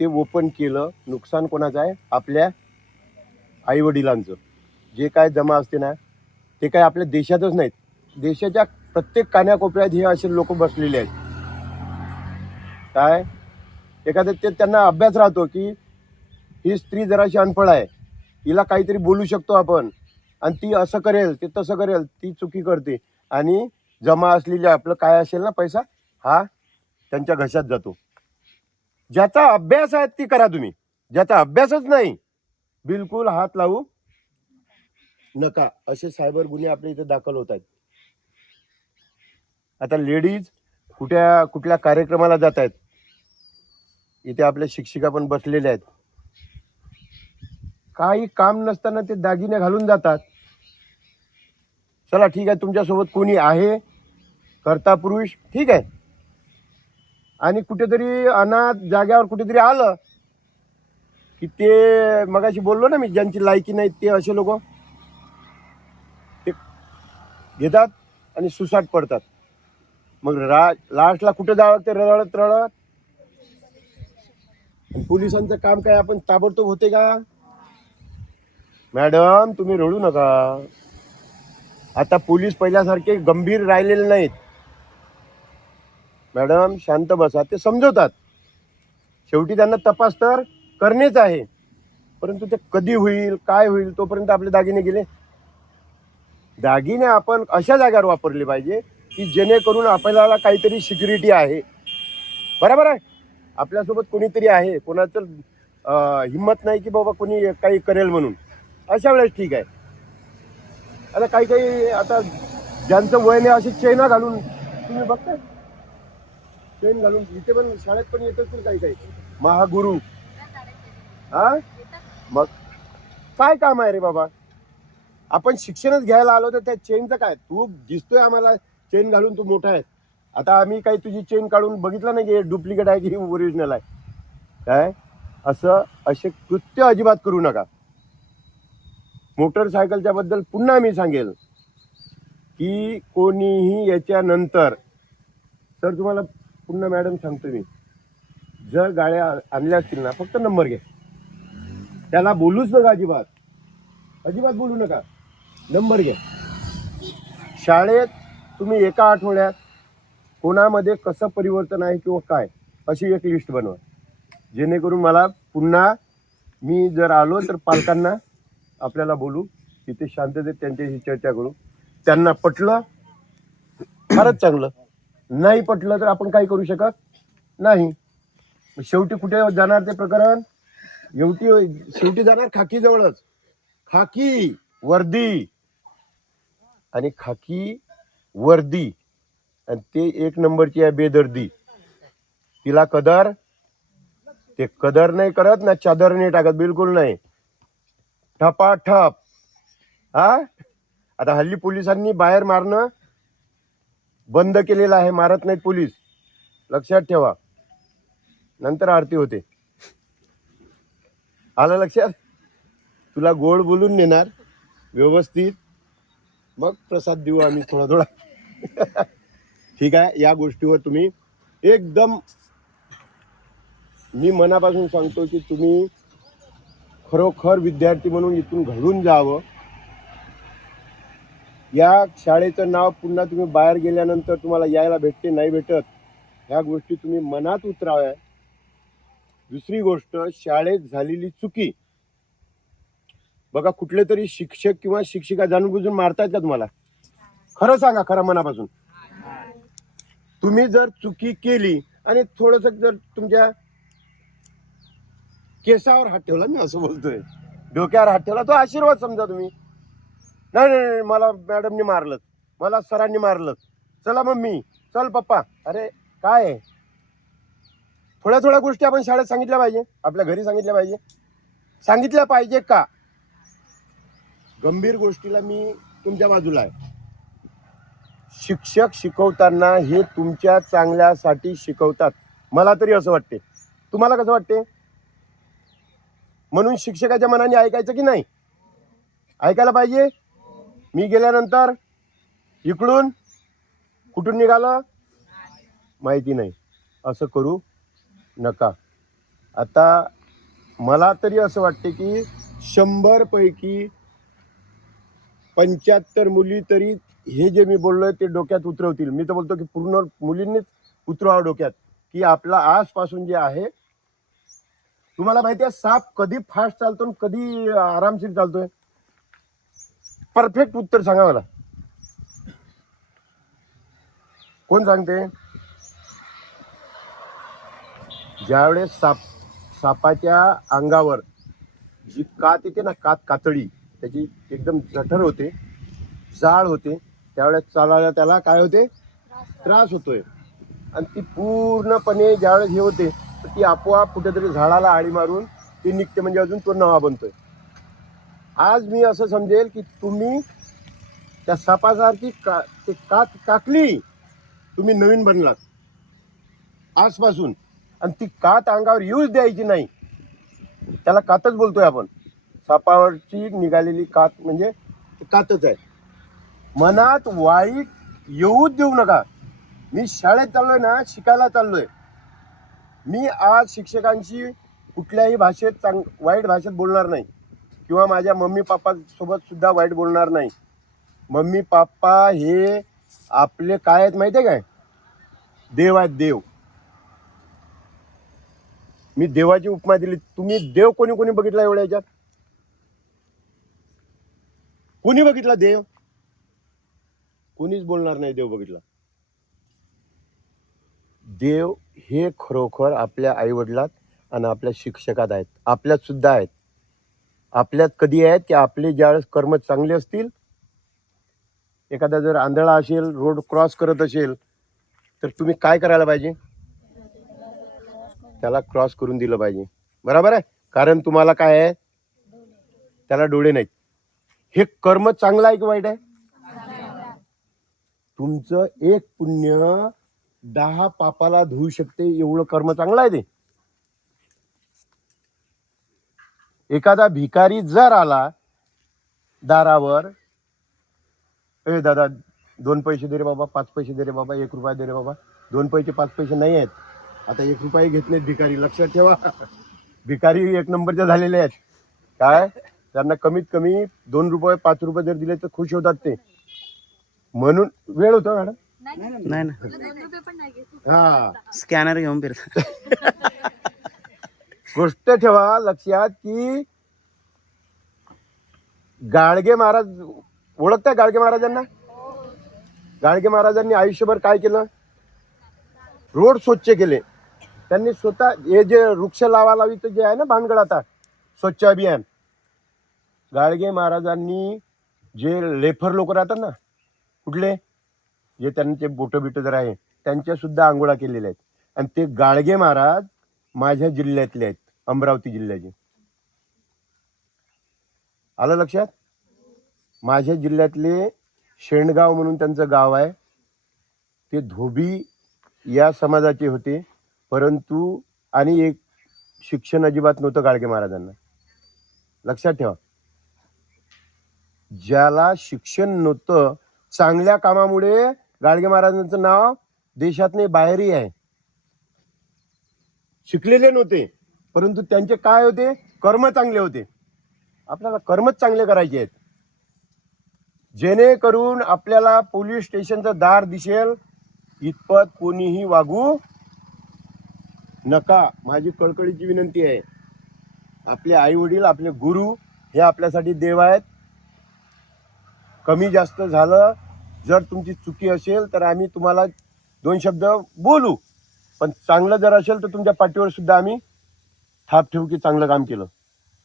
ते ओपन केलं, नुकसान कोणाचं आहे? आपल्या आई वडिलांचं. जे काय जमा असते ना, ते काय आपल्या देशातच नाहीत, देशाच्या प्रत्येक कान्याकोपऱ्यात हे असे लोक बसलेले आहेत. काय एखादं ते त्यांना अभ्यास राहतो की ही स्त्री जराशी अनफळ आहे, हिला काहीतरी बोलू शकतो आपण, आणि ती असं करेल, ते तसं करेल, ती चुकी करते, आणि जमा असलेले आपलं काय असेल ना पैसा, हा त्यांच्या घशात जातो. ज्याचा अभ्यास आहे ती करा तुम्ही, ज्याचा अभ्यासच नाही बिलकुल हात लावू नका. असे सायबर गुन्हे आपल्या इथे दाखल होत आहेत. आता लेडीज कुठल्या कार्यक्रमाला जात आहेत, इथे आपल्या शिक्षिका पण बसलेल्या आहेत, काही काम नसताना ते दागिने घालून जातात. चला ठीक आहे, तुमच्यासोबत कोणी आहे कर्ता पुरुष, ठीक आहे, आणि कुठेतरी अनाथ जाग्यावर कुठेतरी आलं की ते मगाशी बोललो ना मी, ज्यांची लायकी नाही ते असे लोक ते घेतात आणि सुसाट पडतात. मग लास्टला कुठे जावं लागते? रडत रडत. पोलिसांचं काम काय आपण ताबडतोब होते का? मॅडम तुम्ही रडू नका. आता पोलीस पहिल्यासारखे गंभीर राहिलेले नाहीत. मॅडम शांत बसा, ते समजवतात. शेवटी त्यांना तपास तर करणेच आहे, परंतु ते कधी होईल काय होईल तोपर्यंत आपले दागिने गेले. दागिने आपण अशा जागेवर वापरले पाहिजे की जेणेकरून आपल्याला काहीतरी सिक्युरिटी आहे. बरोबर आहे, आपल्यासोबत कोणीतरी आहे, कोणाचं हिंमत नाही की बाबा कोणी काही करेल म्हणून, अशा वेळेस ठीक आहे. आता काही आता ज्यांचं वय नाही अशी चेना घालून तुम्ही बघताय, चेन घालून इथे पण शाळेत पण येतच नाही काही महागुरु. हा मग काय काम आहे रे बाबा? आपण शिक्षणच घ्यायला आलो तर त्या चेनचं काय? तू दिसतोय आम्हाला चेन घालून तू मोठा आहे, आता आम्ही काही तुझी चेन काढून बघितलं नाही की डुप्लिकेट आहे की ओरिजिनल आहे काय? असे कृत्य अजिबात करू नका. मोटरसायकलच्या बद्दल पुन्हा मी सांगेल की कोणीही याच्यानंतर, सर तुम्हाला पुन्हा मॅडम सांगतो मी, जर गाड्या आणल्या असतील ना, फक्त नंबर घ्या, त्याला बोलूच नका, अजिबात बोलू नका, नंबर घ्या. शाळेत तुम्ही एका आठवड्यात कोणामध्ये कसं परिवर्तन आहे किंवा काय, अशी एक लिस्ट बनवा, जेणेकरून मला पुन्हा मी जर आलो तर पालकांना आपल्याला बोलू तिथे शांततेत त्यांच्याशी चर्चा करू. त्यांना पटलं फारच चांगलं, नाही पटलं तर आपण काही करू शकत नाही. शेवटी कुठे जाणार ते प्रकरण? शेवटी जाणार खाकी जवळच. खाकी वर्दी आणि खाकी वर्दी आणि ते एक नंबरची आहे बेदर्दी. तिला कदर, ते कदर नाही करत ना चादर नाही टाकत, बिलकुल नाही. ठपाठप. हा आता हल्ली पोलिसांनी बाहेर मारणं बंद केलेलं आहे, मारत नाहीत पोलीस, लक्षात ठेवा. नंतर आरती होते. आलं लक्षात? तुला गोड बोलून नेणार व्यवस्थित, मग प्रसाद देऊ आम्ही थोडा थोडा. ठीक आहे. या गोष्टीवर तुम्ही एकदम, मी मनापासून सांगतो की तुम्ही खरोखर विद्यार्थी म्हणून इथून घडून जावं. या शाळेचं नाव पुन्हा तुम्ही बाहेर गेल्यानंतर तुम्हाला यायला भेटते नाही भेटत, ह्या गोष्टी तुम्ही मनात उतराव्या. दुसरी गोष्ट, शाळेत झालेली चुकी बघा, कुठले तरी शिक्षक किंवा शिक्षिका जाणून बुजून मारतायत का तुम्हाला? खरं सांगा, खरं मनापासून. तुम्ही जर चुकी केली आणि थोडस जर तुमच्या केसावर हात ठेवला, मी असं बोलतोय, डोक्यावर हात ठेवला, तो आशीर्वाद समजा तुम्ही. नाही नाही नाही, मला मॅडमनी मारलं, मला सरांनी मारलं, चला मम्मी, चल पप्पा. अरे काय आहे? थोड्या थोड्या गोष्टी आपण शाळेत सांगितल्या पाहिजे, आपल्या घरी सांगितल्या पाहिजे. सांगितल्या पाहिजे का? गंभीर गोष्टीला मी तुमच्या बाजूला आहे. शिक्षक शिकवताना हे तुमच्या चांगल्यासाठी शिकवतात, मला तरी असं वाटते. तुम्हाला कसं वाटते? म्हणून शिक्षकाच्या मनाने ऐकायचं की नाही? ऐकायला पाहिजे. मी गेल्यानंतर इकडून कुठून निघालं माहिती नाही, असं करू नका. आता मला तरी असं वाटते की 100 पैकी 75 मुली तरी हे जे मी बोललोय ते डोक्यात उतरवतील. मी तर बोलतो की पूर्ण मुलींनीच उतरवावं डोक्यात, की आपला आजपासून जे आहे, तुम्हाला माहिती आहे साप कधी फास्ट चालतो आणि कधी आरामशीर चालतोय? परफेक्ट उत्तर सांगा मला, कोण सांगते? ज्यावेळेस सापाच्या अंगावर जी कात येते ना, कातळी त्याची एकदम जठर होते, जाळ होते, त्यावेळेस चालायला त्याला काय होते? त्रास होतोय. आणि ती पूर्णपणे ज्यावेळेस हे होते तर ती आपोआप कुठेतरी झाडाला आळी मारून ती निघते, म्हणजे अजून तो नवा बनतोय. आज मी असं समजेल की तुम्ही त्या सापासारखी ते कात टाकली, तुम्ही नवीन बनलात आजपासून. आणि ती कात अंगावर येऊच द्यायची नाही, त्याला कातच बोलतोय आपण. सापावरची निघालेली कात म्हणजे कातच आहे. मनात वाईट येऊच देऊ नका. मी शाळेत चाललोय ना, शिकायला चाललोय. मी आज शिक्षकांशी कुठल्याही भाषेत वाईट भाषेत बोलणार नाही, किंवा माझ्या मम्मी पप्पा सोबत सुद्धा वाईट बोलणार नाही. मम्मी पप्पा हे आपले काय आहेत माहिती आहे काय? देव आहेत, देव. मी देवाची उपमा दिली. तुम्ही देव कोणी कोणी बघितला एवढ्या ह्याच्यात? कोणी बघितला देव? कोणीच बोलणार नाही देव बघितला. देव हे खरोखर आपल्या आईवडिलात आणि आपल्या शिक्षकात आहेत, आपल्यात सुद्धा आहेत. आपल्यात कधी आहेत की आपले ज्यावेळेस कर्म चांगले असतील, एखादा जर आंधळा असेल, रोड क्रॉस करत असेल, तर तुम्ही काय करायला पाहिजे? त्याला क्रॉस करून दिलं पाहिजे, बरोबर आहे? कारण तुम्हाला काय आहे? त्याला डोळे नाहीत. हे कर्म चांगलं आहे की वाईट आहे? तुमचं एक पुण्य 10 पापाला धुवू शकते, एवढं कर्म चांगलं आहे ते. एखादा भिकारी जर आला दारावर, ए दादा 2 पैसे दे रे बाबा, 5 पैसे दे रे बाबा, 1 रुपया दे रे बाबा. 2 पैसे 5 पैसे नाही आहेत, आता 1 रुपया घेत नाहीत भिकारी, लक्षात ठेवा. भिकारी 1 नंबरचे झालेले आहेत. काय? त्यांना कमीत कमी 2 रुपये 5 रुपये जर दिले तर खुश होतात ते. म्हणून वेळ होतो मॅडम? नाही ना, हा, स्कॅनर घेऊन फिरतात. गोष्ट ठेवा लक्षात की गाडगे महाराज ओळखता गाडगे महाराजांना? गाडगे महाराजांनी आयुष्यभर काय केलं? रोड स्वच्छ केले त्यांनी स्वतः. हे जे वृक्ष लावालावीचं जे आहे ना भानगड आता स्वच्छ अभियान, गाडगे महाराजांनी जे लेफर लोक राहतात ना कुठले, जे त्यांचे बोटं बिटं जर आहे त्यांच्या सुद्धा आंघोळा केलेल्या आहेत. आणि ते गाडगे महाराज माझ्या जिल्ह्यातले आहेत, अमरावती जिल्ह्याचे. आलं लक्षात? माझ्या जिल्ह्यातले शेंडगाव म्हणून त्यांचं गाव आहे. ते धोबी या समाजाचे होते, परंतु आणि एक शिक्षण अजिबात नव्हतं गाडगे महाराजांना. लक्षात ठेवा, ज्याला शिक्षण नव्हतं, चांगल्या कामामुळे गाडगे महाराजांचं नाव देशात नाही बाहेरही आहे. शिकलेले नव्हते, परंतु त्यांचे काय होते? कर्म चांगले होते. आपल्याला कर्मच चांगले करायचे आहेत, जेणेकरून आपल्याला पोलीस स्टेशनचं दार दिसेल इतपत कोणीही वागू नका. माझी कळकळीची विनंती आहे. आपले आई वडील, आपले गुरु हे आपल्यासाठी देव आहेत. कमी जास्त झालं, जर तुमची चुकी असेल तर आम्ही तुम्हाला 2 शब्द बोलू, पण चांगलं जर असेल तर तुमच्या पाठीवर सुद्धा आम्ही थाप ठेवू की चांगलं काम केलं.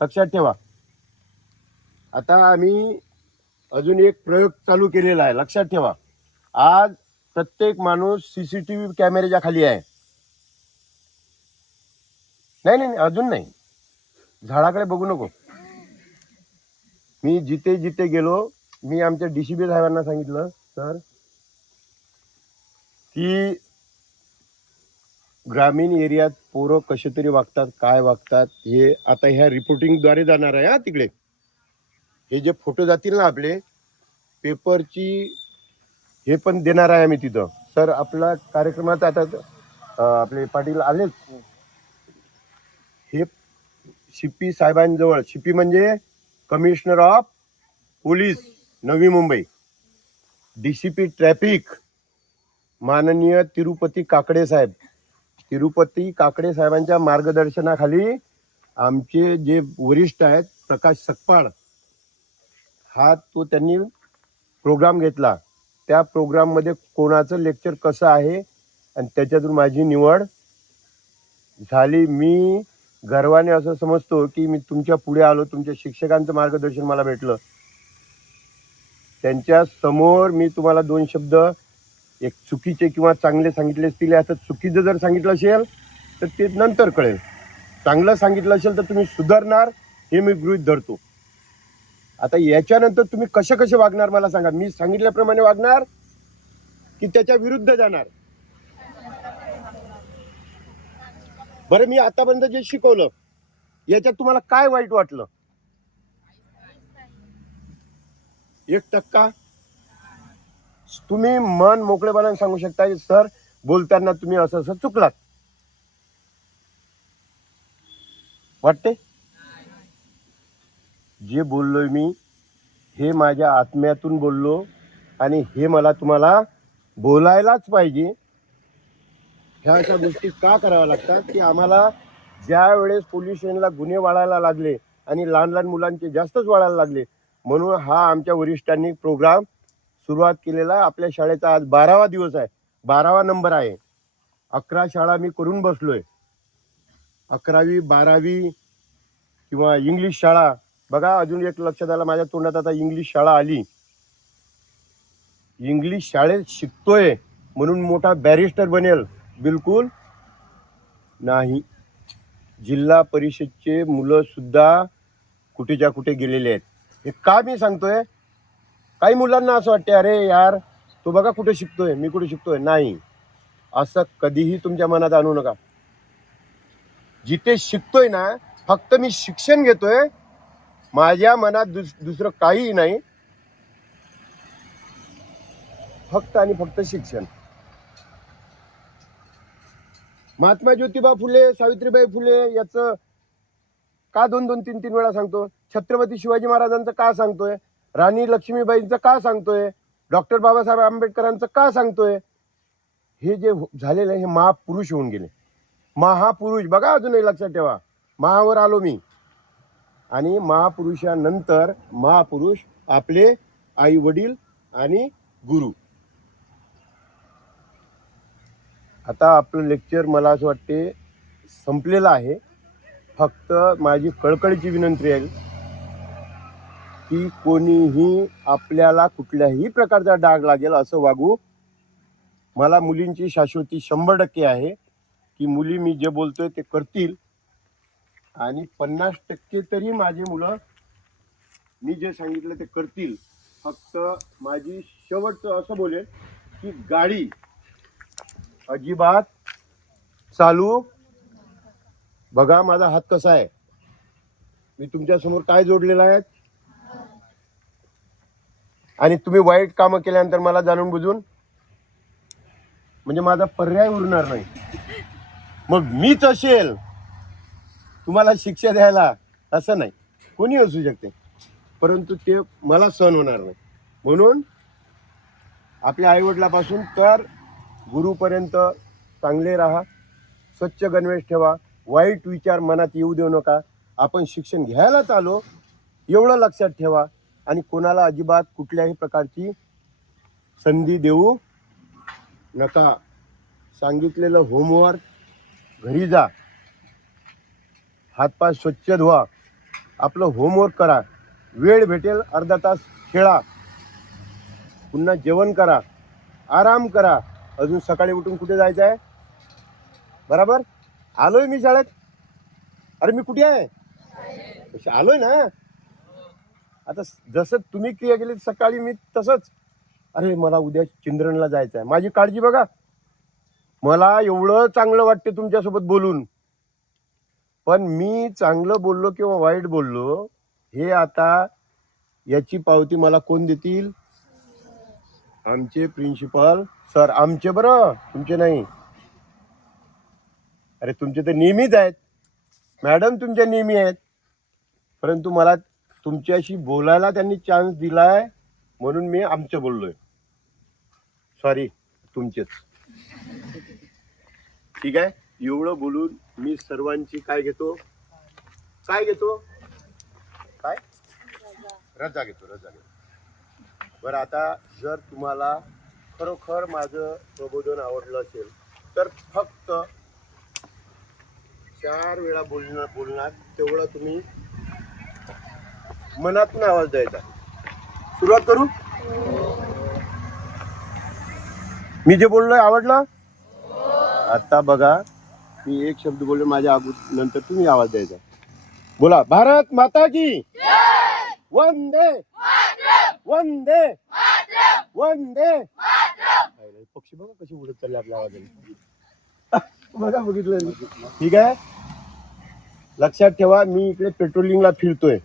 लक्षात ठेवा. आता आम्ही अजून एक प्रयोग चालू केलेला आहे. लक्षात ठेवा, आज प्रत्येक माणूस CCTV कॅमेऱ्याच्या खाली आहे. नाही नाही अजून नाही, झाडाकडे बघू नको. मी जिथे जिथे गेलो, मी आमच्या DCP साहेबांना सांगितलं, सर की ग्रामीण एरियात पोरं कसे तरी वागतात, काय वागतात, हे आता ह्या रिपोर्टिंगद्वारे जाणार आहे. हा तिकडे हे जे फोटो जातील ना आपले पेपरची, हे पण देणार आहे आम्ही तिथं. सर आपला कार्यक्रमात आता आपले पाटील आलेच. हे CP साहेबांजवळ, CP म्हणजे commissioner of police Navi Mumbai, DCP traffic माननीय तिरुपती काकडे साहेब, तिरुपती काकडे साहेबांच्या मार्गदर्शनाखाली आमचे जे वरिष्ठ आहेत प्रकाश सकपाळ, हा तो त्यांनी प्रोग्राम घेतला. त्या प्रोग्राममध्ये कोणाचं लेक्चर कसं आहे आणि त्याच्यातून माझी निवड झाली. मी गर्वाने असं समजतो की मी तुमच्या पुढे आलो, तुमच्या शिक्षकांचं मार्गदर्शन मला भेटलं. त्यांच्या समोर मी तुम्हाला 2 शब्द एक चुकीचे किंवा चांगले सांगितले असतील. आता चुकीचं जर सांगितलं असेल तर ते नंतर कळेल, चांगलं सांगितलं असेल तर तुम्ही सुधारणार हे मी गृहीत धरतो. आता याच्यानंतर तुम्ही कसे कसे वागणार मला सांगा. मी सांगितल्याप्रमाणे वागणार की त्याच्या विरुद्ध जाणार? बरं, मी आतापर्यंत जे शिकवलं याच्यात तुम्हाला काय वाईट वाटलं? 1% तुम्ही मन मोकळेपणाने सांगू शकता की सर बोलताना तुम्ही असं असं चुकलात, वाटते? जे बोललोय मी हे माझ्या आत्म्यातून बोललो आणि हे मला तुम्हाला बोलायलाच पाहिजे. ह्या अशा गोष्टी का कराव्या लागतात की आम्हाला ज्या वेळेस पोलीस स्टेशनला गुन्हे वाढायला लागले आणि लहान लहान मुलांचे जास्तच वाढायला लागले, म्हणून हा आमच्या वरिष्ठांनी प्रोग्राम सुरुवात केलेला. आपल्या शाळेचा आज 12वा दिवस आहे, 12वा नंबर आहे. 11 शाळा मी करून बसलोय. 11वी 12वी किंवा इंग्लिश शाळा. बघा अजून एक लक्षात आलं माझ्या तोंडात, आता इंग्लिश शाळा आली. इंग्लिश शाळेत शिकतोय म्हणून मोठा बॅरिस्टर बनेल? बिलकुल नाही. जिल्हा परिषदचे मुलं सुद्धा कुठेच्या कुठे गेलेले आहेत. हे का मी सांगतोय? काही मुलांना असं वाटते अरे यार तो बघा कुठे शिकतोय, मी कुठे शिकतोय. नाही, असं कधीही तुमच्या मनात आणू नका. जिथे शिकतोय ना, फक्त मी शिक्षण घेतोय, माझ्या मनात दुसरं काहीही नाही, फक्त आणि फक्त शिक्षण. महात्मा ज्योतिबा फुले, सावित्रीबाई फुले याचं का 2-2, 3-3 वेळा सांगतो? छत्रपती शिवाजी महाराजांचं का सांगतोय? राणी लक्ष्मीबाईंचं का सांगतोय? डॉक्टर बाबासाहेब आंबेडकरांचं का सांगतोय? हे जे झालेलं हे महापुरुष होऊन गेले, महापुरुष. बघा अजूनही लक्षात ठेवा, महावर आलो मी. आणि महापुरुषानंतर महापुरुष आपले आई वडील आणि गुरु. आता आपलं लेक्चर मला असं वाटते संपलेलं आहे. फक्त माझी कळकळीची विनंती आहे की कोणीही आपल्याला कुठल्याही प्रकारचा डाग लागेल असं वागू. मला मुलींची शाश्वती 100% आहे की मुली मी जे बोलतोय ते करतील आणि 50% तरी माझे मुलं मी जे सांगितलं ते करतील. फक्त माझी शेवटचं असं बोलेल की गाडी अजिबात चालू. बघा माझा हात कसा आहे, मी तुमच्या समोर काय जोडलेला आहे आणि तुम्ही वाईट कामं केल्यानंतर मला जाणून बुजून म्हणजे माझा पर्याय उरणार नाही. मग मीच असेल तुम्हाला शिक्षा द्यायला असं नाही, कोणी असू शकते, परंतु ते मला सहन होणार नाही. म्हणून आपल्या आईवडिलापासून तर गुरुपर्यंत चांगले राहा, स्वच्छ गणवेश ठेवा, वाईट विचार मनात येऊ देऊ नका. आपण शिक्षण घ्यायलाच आलो एवढं लक्षात ठेवा आणि कोणाला अजिबात कुठल्याही प्रकारची संधी देऊ नका. सांगितलेलं होमवर्क घरी जा, हातपाय स्वच्छ धुवा, आपलं होमवर्क करा, वेळ भेटेल अर्धा तास खेळा, पुन्हा जेवण करा, आराम करा. अजून सकाळी उठून कुठे जायचं आहे? बरोबर आलोय मी शाळेत. अरे मी कुठे आहे? आलोय ना. आता जसं तुम्ही क्रिया केली सकाळी मी तसंच. अरे मला उद्या चिंद्रणला जायचं आहे, माझी काळजी बघा. मला एवढं चांगलं वाटते तुमच्यासोबत बोलून, पण मी चांगलं बोललो किंवा वाईट बोललो हे आता याची पावती मला कोण देतील? आमचे प्रिन्सिपल सर. आमचे बरं, तुमचे नाही. अरे तुमचे तर नेहमीच आहेत, मॅडम तुमच्या नेहमी आहेत, परंतु मला तुमच्याशी बोलायला त्यांनी चान्स दिलाय म्हणून मी आमचे बोललोय. सॉरी तुमचेच. ठीक आहे. एवढं बोलून मी सर्वांची काय घेतो काय रजा घेतो. बरं आता जर तुम्हाला खरोखर माझं प्रबोधन आवडलं असेल तर फक्त 4 वेळा बोलणार तेवढं तुम्ही मनातून आवाज द्यायचा. सुरुवात करू. मी जे बोललोय आवडलं? आता बघा मी एक शब्द बोललो, माझ्या अगोदर नंतर तुम्ही आवाज द्यायचा. बोला, भारत माता की वंदे वंदे वंदे. पक्षी बघा कशी उडत चालले आपल्या आवाजाने. बघा बघितलं. ठीक आहे. लक्षात ठेवा मी इकडे पेट्रोलिंगला फिरतोय,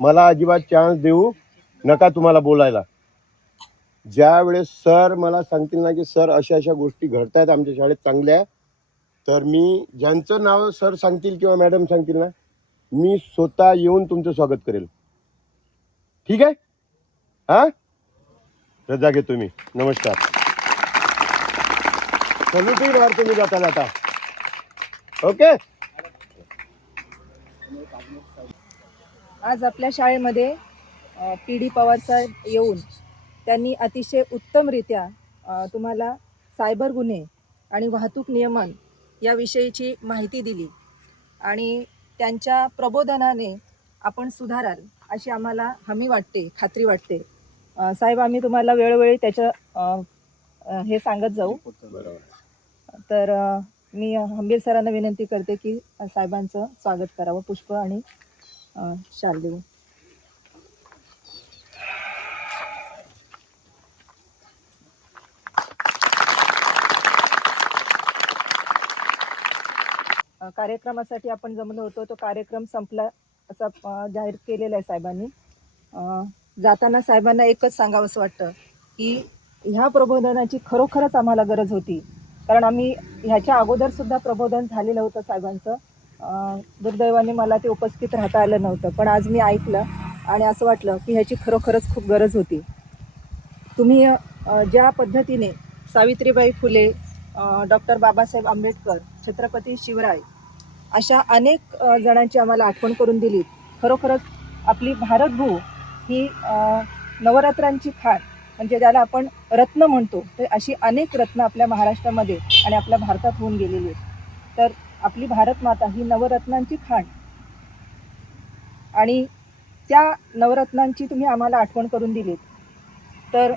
मला अजिबात चान्स देऊ नका तुम्हाला बोलायला. ज्या वेळेस सर मला सांगतील ना की सर अशा अशा गोष्टी घडतायत आमच्या शाळेत चांगल्या, तर मी ज्यांचं नाव सर सांगतील किंवा मॅडम सांगतील ना मी स्वतः येऊन तुमचं स्वागत करेल. ठीक आहे. हा रजा घेतो मी. नमस्कार. सलूटही मारतो मी जाता जाता. ओके. आज आपल्या शाळेमध्ये PD पवार साहेब येऊन त्यांनी अतिशय उत्तमरित्या तुम्हाला सायबर गुन्हे आणि वाहतूक नियमन याविषयीची माहिती दिली आणि त्यांच्या प्रबोधनाने आपण सुधाराल अशी आम्हाला हमी वाटते, खात्री वाटते. साहेब आम्ही तुम्हाला वेळोवेळी त्याचं हे सांगत जाऊ. तर मी हंबीर सरांना विनंती करते की साहेबांचं स्वागत करावं पुष्प आणि शाल देऊ. कार्यक्रमासाठी आपण जमलो होतो, तो कार्यक्रम संपला असा जाहीर केलेला आहे साहेबांनी. जाताना साहेबांना एकच सांगावंसं वाटतं की ह्या प्रबोधनाची खरोखरच आम्हाला गरज होती, कारण आम्ही ह्याच्या अगोदर सुद्धा प्रबोधन झालेलं होतं साहेबांचं. दुर्दैवाने मला ते उपस्थित राहता आलं नव्हतं, पण आज मी ऐकलं आणि असं वाटलं की ह्याची खरोखरच खूप गरज होती. तुम्ही ज्या पद्धतीने सावित्रीबाई फुले, डॉक्टर बाबासाहेब आंबेडकर, छत्रपती शिवराय अशा अनेक जणांची आम्हाला आठवण करून दिलीत, खरोखरच आपली भारतभू ही नवरात्रांची खाण, म्हणजे ज्याला आपण रत्न म्हणतो, तर अशी अनेक रत्न आपल्या महाराष्ट्रामध्ये आणि आपल्या भारतात होऊन गेलेली आहेत. तर आपली भारत माता ही नवरत्नांची खाण, आणि त्या नवरत्नांची तुम्ही आम्हाला आठवण करून दिलीत. तर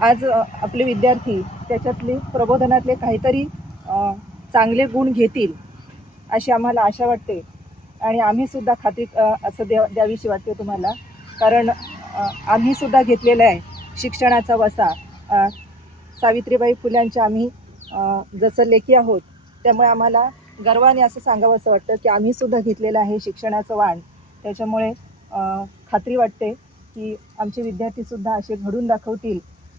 आज आपले विद्यार्थी त्याच्यातले प्रबोधनातले काहीतरी चांगले गुण घेतील अशी आम्हाला आशा वाटते. आणि आम्हीसुद्धा खात्री असं द्यावीशी वाटते तुम्हाला, कारण आम्हीसुद्धा घेतलेला आहे शिक्षणाचा वसा. सावित्रीबाई फुल्यांच्या आम्ही जसं लेखी आहोत, त्यामुळे आम्हाला गर्वाने असं सांगावं असं वाटतं की आम्हीसुद्धा घेतलेलं आहे शिक्षणाचं वाण. त्याच्यामुळे खात्री वाटते की आमचे विद्यार्थीसुद्धा असे घडून दाखवतील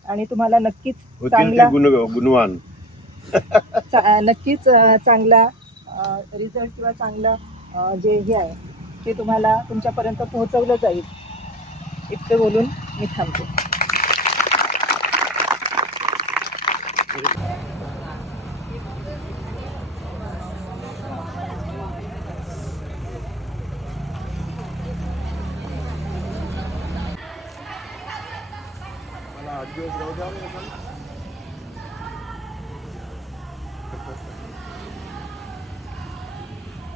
आणि तुम्हाला नक्कीच चांगला गुणवान नक्कीच चांगला रिझल्ट किंवा चांगला जे हे आहे ते तुम्हाला तुमच्यापर्यंत पोहोचवलं जाईल. इतकं बोलून मी थांबते. मला 8 दिवस राहू द्या.